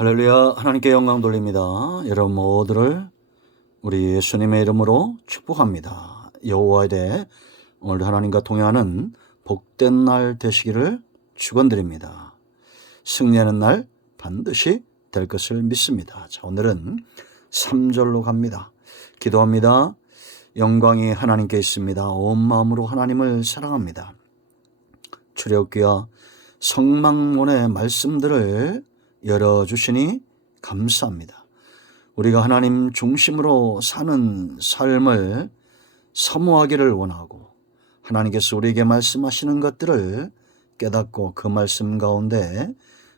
할렐루야. 하나님께 영광 돌립니다. 여러분 모두를 우리 예수님의 이름으로 축복합니다. 여호와에 대해 오늘도 하나님과 동행하는 복된 날 되시기를 축원드립니다. 승리하는 날 반드시 될 것을 믿습니다. 자, 오늘은 3절로 갑니다. 기도합니다. 영광이 하나님께 있습니다. 온 마음으로 하나님을 사랑합니다. 출애굽기와 성막문의 말씀들을 열어주시니 감사합니다. 우리가 하나님 중심으로 사는 삶을 사모하기를 원하고 하나님께서 우리에게 말씀하시는 것들을 깨닫고 그 말씀 가운데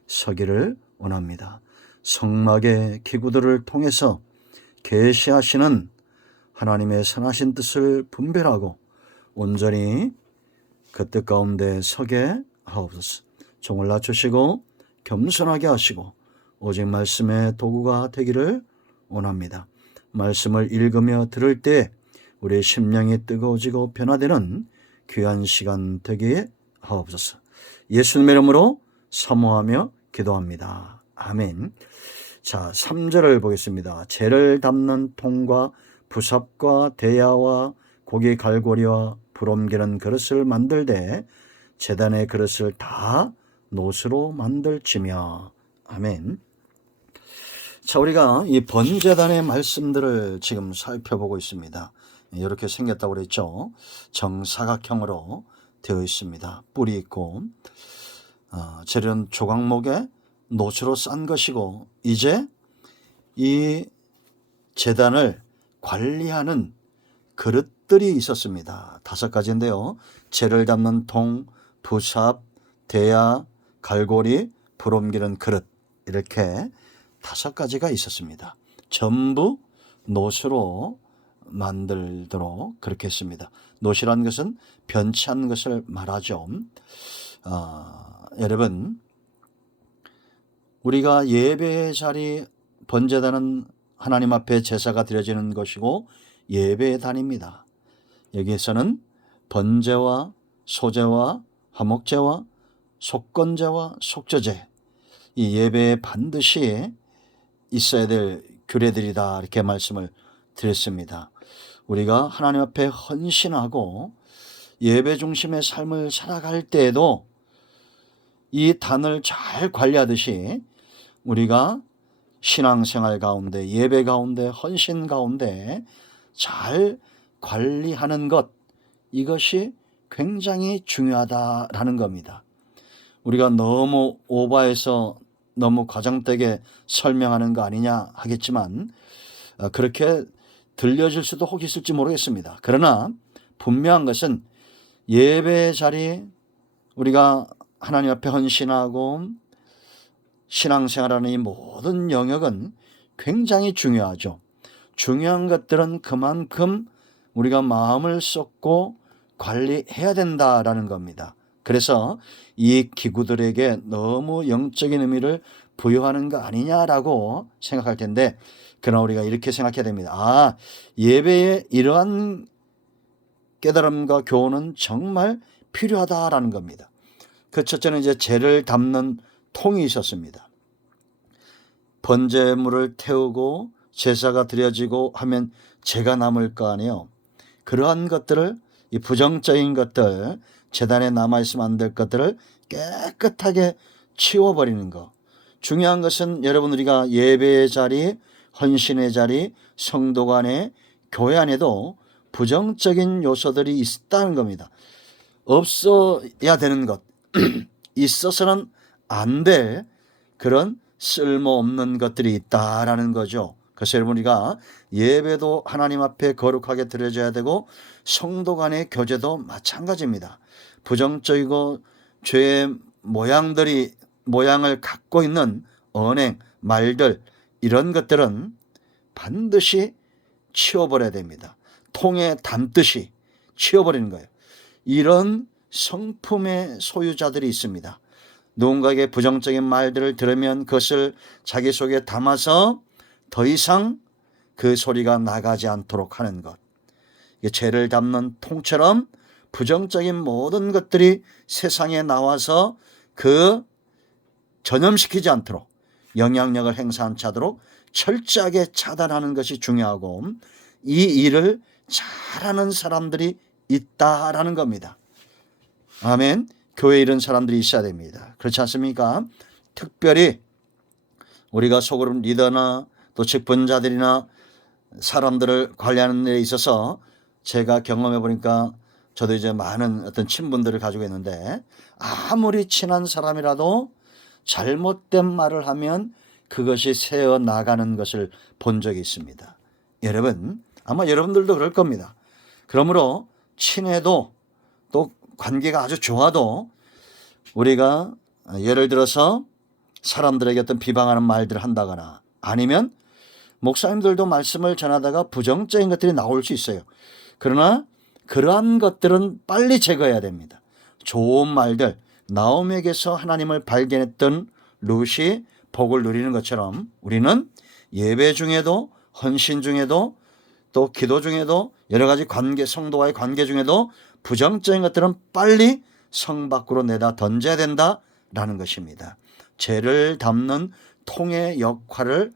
서기를 원합니다. 성막의 기구들을 통해서 계시하시는 하나님의 선하신 뜻을 분별하고 온전히 그 뜻 가운데 서게 하옵소서. 종을 낮추시고 겸손하게 하시고 오직 말씀의 도구가 되기를 원합니다. 말씀을 읽으며 들을 때 우리의 심령이 뜨거워지고 변화되는 귀한 시간 되게 하옵소서. 예수님의 이름으로 사모하며 기도합니다. 아멘. 자, 3절을 보겠습니다. 재를 담는 통과 부삽과 대야와 고기 갈고리와 불옮기는 그릇을 만들되 제단의 그릇을 다 노수로 만들지며. 아멘. 자, 우리가 이 번제단의 말씀들을 지금 살펴보고 있습니다. 이렇게 생겼다고 그랬죠. 정사각형으로 되어 있습니다. 뿔이 있고 재료는 조각목에 노수로 싼 것이고, 이제 이 제단을 관리하는 그릇들이 있었습니다. 5가지인데요. 재를 담는 통, 부삽, 대야, 갈고리, 불옮기는 그릇, 이렇게 5가지가 있었습니다. 전부 노수로 만들도록 그렇게 했습니다. 노시라는 것은 변치한 것을 말하죠. 여러분, 우리가 예배의 자리, 번제단은 하나님 앞에 제사가 드려지는 것이고 예배의 단입니다. 여기에서는 번제와 소제와 화목제와 속건제와 속죄제, 이 예배에 반드시 있어야 될 규례들이다, 이렇게 말씀을 드렸습니다. 우리가 하나님 앞에 헌신하고 예배 중심의 삶을 살아갈 때에도 이 단을 잘 관리하듯이 우리가 신앙생활 가운데, 예배 가운데, 헌신 가운데 잘 관리하는 것, 이것이 굉장히 중요하다라는 겁니다. 우리가 너무 오버해서 너무 과장되게 설명하는 거 아니냐 하겠지만 그렇게 들려질 수도 혹 있을지 모르겠습니다. 그러나 분명한 것은 예배의 자리, 우리가 하나님 앞에 헌신하고 신앙생활하는 이 모든 영역은 굉장히 중요하죠. 중요한 것들은 그만큼 우리가 마음을 쏟고 관리해야 된다라는 겁니다. 그래서 이 기구들에게 너무 영적인 의미를 부여하는 거 아니냐라고 생각할 텐데, 그러나 우리가 이렇게 생각해야 됩니다. 예배에 이러한 깨달음과 교훈은 정말 필요하다라는 겁니다. 그 첫째는 이제 재를 담는 통이 있었습니다. 번제물을 태우고 제사가 드려지고 하면 재가 남을 거 아니에요. 그러한 것들을, 이 부정적인 것들, 제단에 남아있으면 안 될 것들을 깨끗하게 치워버리는 것. 중요한 것은 여러분, 우리가 예배의 자리, 헌신의 자리, 성도 간에, 교회 안에도 부정적인 요소들이 있다는 겁니다. 없어야 되는 것, 있어서는 안 될 그런 쓸모없는 것들이 있다라는 거죠. 그래서 여러분, 우리가 예배도 하나님 앞에 거룩하게 드려져야 되고 성도 간의 교제도 마찬가지입니다. 부정적이고 죄의 모양을 갖고 있는 언행, 말들, 이런 것들은 반드시 치워버려야 됩니다. 통에 담듯이 치워버리는 거예요. 이런 성품의 소유자들이 있습니다. 누군가에게 부정적인 말들을 들으면 그것을 자기 속에 담아서 더 이상 그 소리가 나가지 않도록 하는 것. 죄를 담는 통처럼 부정적인 모든 것들이 세상에 나와서 그 전염시키지 않도록 영향력을 행사하지 않도록 철저하게 차단하는 것이 중요하고, 이 일을 잘하는 사람들이 있다라는 겁니다. 아멘. 교회에 이런 사람들이 있어야 됩니다. 그렇지 않습니까? 특별히 우리가 소그룹 리더나 또 직분자들이나 사람들을 관리하는 데 있어서 제가 경험해 보니까, 저도 이제 많은 어떤 친분들을 가지고 있는데, 아무리 친한 사람이라도 잘못된 말을 하면 그것이 새어 나가는 것을 본 적이 있습니다. 여러분, 아마 여러분들도 그럴 겁니다. 그러므로 친해도 또 관계가 아주 좋아도 우리가 예를 들어서 사람들에게 어떤 비방하는 말들을 한다거나, 아니면 목사님들도 말씀을 전하다가 부정적인 것들이 나올 수 있어요. 그러나 그러한 것들은 빨리 제거해야 됩니다. 좋은 말들, 나홈에게서 하나님을 발견했던 룻이 복을 누리는 것처럼, 우리는 예배 중에도, 헌신 중에도, 또 기도 중에도, 여러 가지 관계, 성도와의 관계 중에도 부정적인 것들은 빨리 성 밖으로 내다 던져야 된다라는 것입니다. 죄를 담는 통의 역할을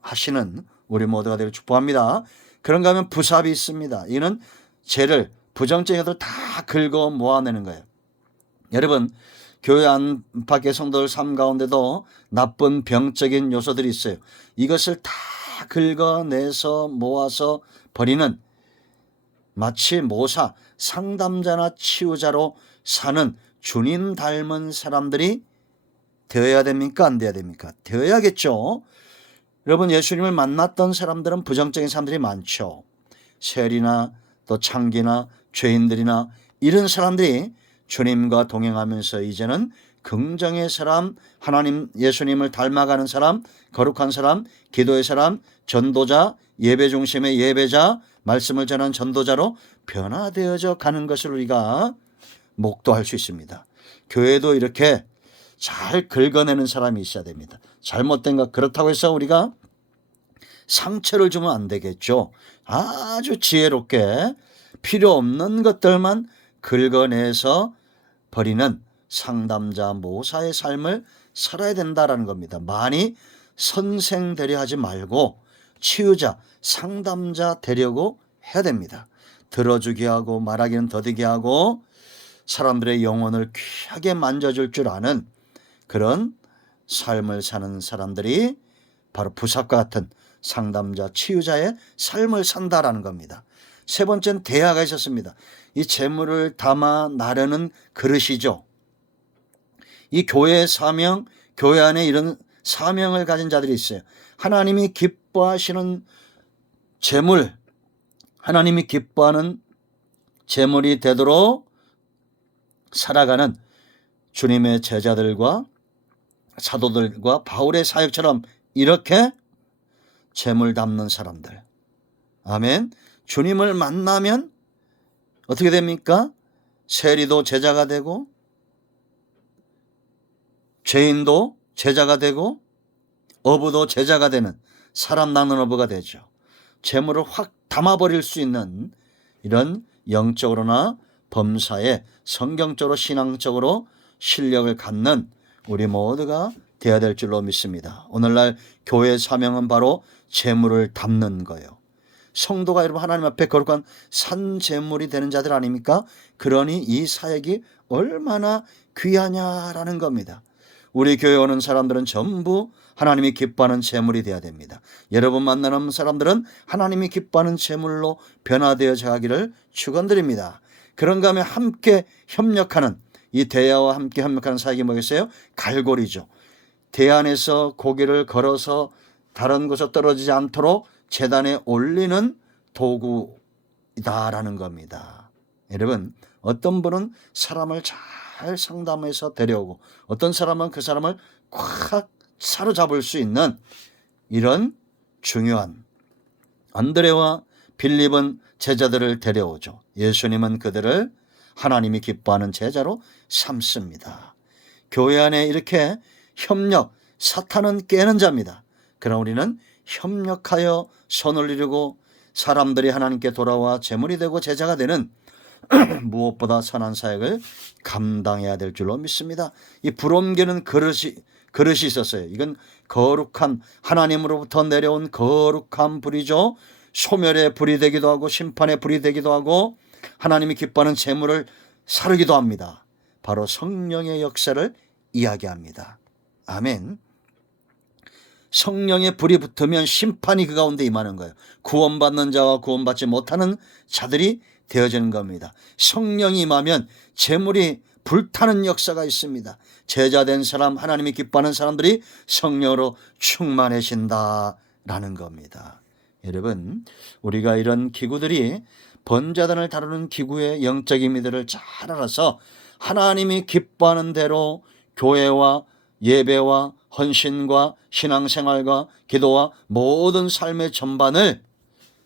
하시는 우리 모두가 되길 축복합니다. 그런가 하면 부삽이 있습니다. 이는 죄를, 부정적인 것을 다 긁어 모아내는 거예요. 여러분, 교회 안팎의 성도들 삶 가운데도 나쁜 병적인 요소들이 있어요. 이것을 다 긁어내서 모아서 버리는, 마치 모사, 상담자나 치유자로 사는 주님 닮은 사람들이 되어야 됩니까? 안 되어야 됩니까? 되어야겠죠. 여러분, 예수님을 만났던 사람들은 부정적인 사람들이 많죠. 세리나 또 창기나 죄인들이나 이런 사람들이 주님과 동행하면서 이제는 긍정의 사람, 하나님 예수님을 닮아가는 사람, 거룩한 사람, 기도의 사람, 전도자, 예배 중심의 예배자, 말씀을 전하는 전도자로 변화되어져 가는 것을 우리가 목도할 수 있습니다. 교회도 이렇게 잘 긁어내는 사람이 있어야 됩니다. 잘못된 것, 그렇다고 해서 우리가 상처를 주면 안 되겠죠. 아주 지혜롭게 필요 없는 것들만 긁어내서 버리는 상담자, 모사의 삶을 살아야 된다라는 겁니다. 많이 선생 되려 하지 말고 치유자, 상담자 되려고 해야 됩니다. 들어주게 하고 말하기는 더디게 하고 사람들의 영혼을 귀하게 만져줄 줄 아는 그런 삶을 사는 사람들이 바로 부삽과 같은 상담자, 치유자의 삶을 산다라는 겁니다. 세 번째는 대야가 있었습니다. 이 재물을 담아 나르는 그릇이죠. 이 교회의 사명, 교회 안에 이런 사명을 가진 자들이 있어요. 하나님이 기뻐하시는 재물, 하나님이 기뻐하는 재물이 되도록 살아가는 주님의 제자들과 사도들과 바울의 사역처럼 이렇게 재물 담는 사람들. 아멘. 주님을 만나면 어떻게 됩니까? 세리도 제자가 되고, 죄인도 제자가 되고, 어부도 제자가 되는, 사람 낚는 어부가 되죠. 재물을 확 담아버릴 수 있는 이런 영적으로나 범사에 성경적으로 신앙적으로 실력을 갖는 우리 모두가 되어야 될 줄로 믿습니다. 오늘날 교회의 사명은 바로 재물을 담는 거예요. 성도가 여러분 하나님 앞에 거룩한 산 재물이 되는 자들 아닙니까? 그러니 이 사역이 얼마나 귀하냐라는 겁니다. 우리 교회 오는 사람들은 전부 하나님이 기뻐하는 재물이 되어야 됩니다. 여러분 만나는 사람들은 하나님이 기뻐하는 재물로 변화되어져 가기를 축원드립니다. 그런가 하면 함께 협력하는, 이 대야와 함께 협력하는 사역이 뭐겠어요? 갈고리죠. 대안에서 고기를 걸어서 다른 곳에 떨어지지 않도록 제단에 올리는 도구이다라는 겁니다. 여러분, 어떤 분은 사람을 잘 상담해서 데려오고, 어떤 사람은 그 사람을 꽉 사로잡을 수 있는 이런 중요한, 안드레와 빌립은 제자들을 데려오죠. 예수님은 그들을 하나님이 기뻐하는 제자로 삼습니다. 교회 안에 이렇게 협력, 사탄은 깨는 자입니다. 그러나 우리는 협력하여 손을 이루고 사람들이 하나님께 돌아와 제물이 되고 제자가 되는 무엇보다 선한 사역을 감당해야 될 줄로 믿습니다. 이 불 옮기는 그릇이 있었어요. 이건 거룩한 하나님으로부터 내려온 거룩한 불이죠. 소멸의 불이 되기도 하고 심판의 불이 되기도 하고 하나님이 기뻐하는 제물을 사르기도 합니다. 바로 성령의 역사를 이야기합니다. 아멘. 성령의 불이 붙으면 심판이 그 가운데 임하는 거예요. 구원받는 자와 구원받지 못하는 자들이 되어지는 겁니다. 성령이 임하면 제물이 불타는 역사가 있습니다. 제자된 사람, 하나님이 기뻐하는 사람들이 성령으로 충만해진다라는 겁니다. 여러분, 우리가 이런 기구들이 번제단을 다루는 기구의 영적인 의미들을 잘 알아서 하나님이 기뻐하는 대로 교회와 예배와 헌신과 신앙생활과 기도와 모든 삶의 전반을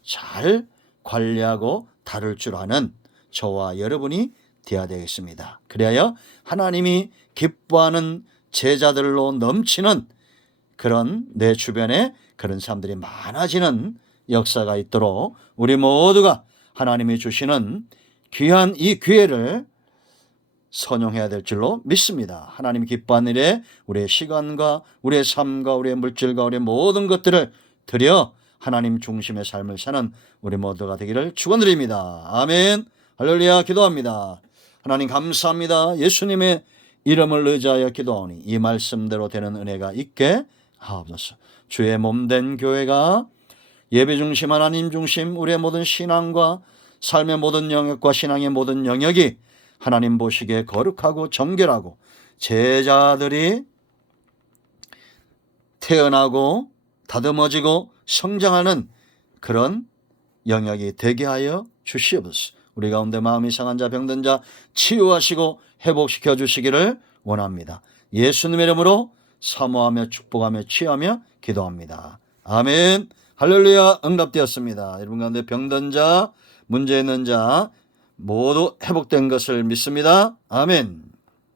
잘 관리하고 다룰 줄 아는 저와 여러분이 되어야 되겠습니다. 그래야 하나님이 기뻐하는 제자들로 넘치는 그런 내 주변에 그런 사람들이 많아지는 역사가 있도록 우리 모두가 하나님이 주시는 귀한 이 기회를 선용해야 될 줄로 믿습니다. 하나님이 기뻐하는 일에 우리의 시간과 우리의 삶과 우리의 물질과 우리의 모든 것들을 드려 하나님 중심의 삶을 사는 우리 모두가 되기를 축원드립니다. 아멘. 할렐루야. 기도합니다. 하나님 감사합니다. 예수님의 이름을 의지하여 기도하오니 이 말씀대로 되는 은혜가 있게 하옵소서. 주의 몸된 교회가 예배 중심, 하나님 중심, 우리의 모든 신앙과 삶의 모든 영역과 신앙의 모든 영역이 하나님 보시기에 거룩하고 정결하고 제자들이 태어나고 다듬어지고 성장하는 그런 영역이 되게 하여 주시옵소서. 우리 가운데 마음이 상한 자, 병든 자 치유하시고 회복시켜 주시기를 원합니다. 예수님의 이름으로 사모하며 축복하며 취하며 기도합니다. 아멘. 할렐루야. 응답되었습니다. 여러분 가운데 병든 자, 문제 있는 자 모두 회복된 것을 믿습니다. 아멘.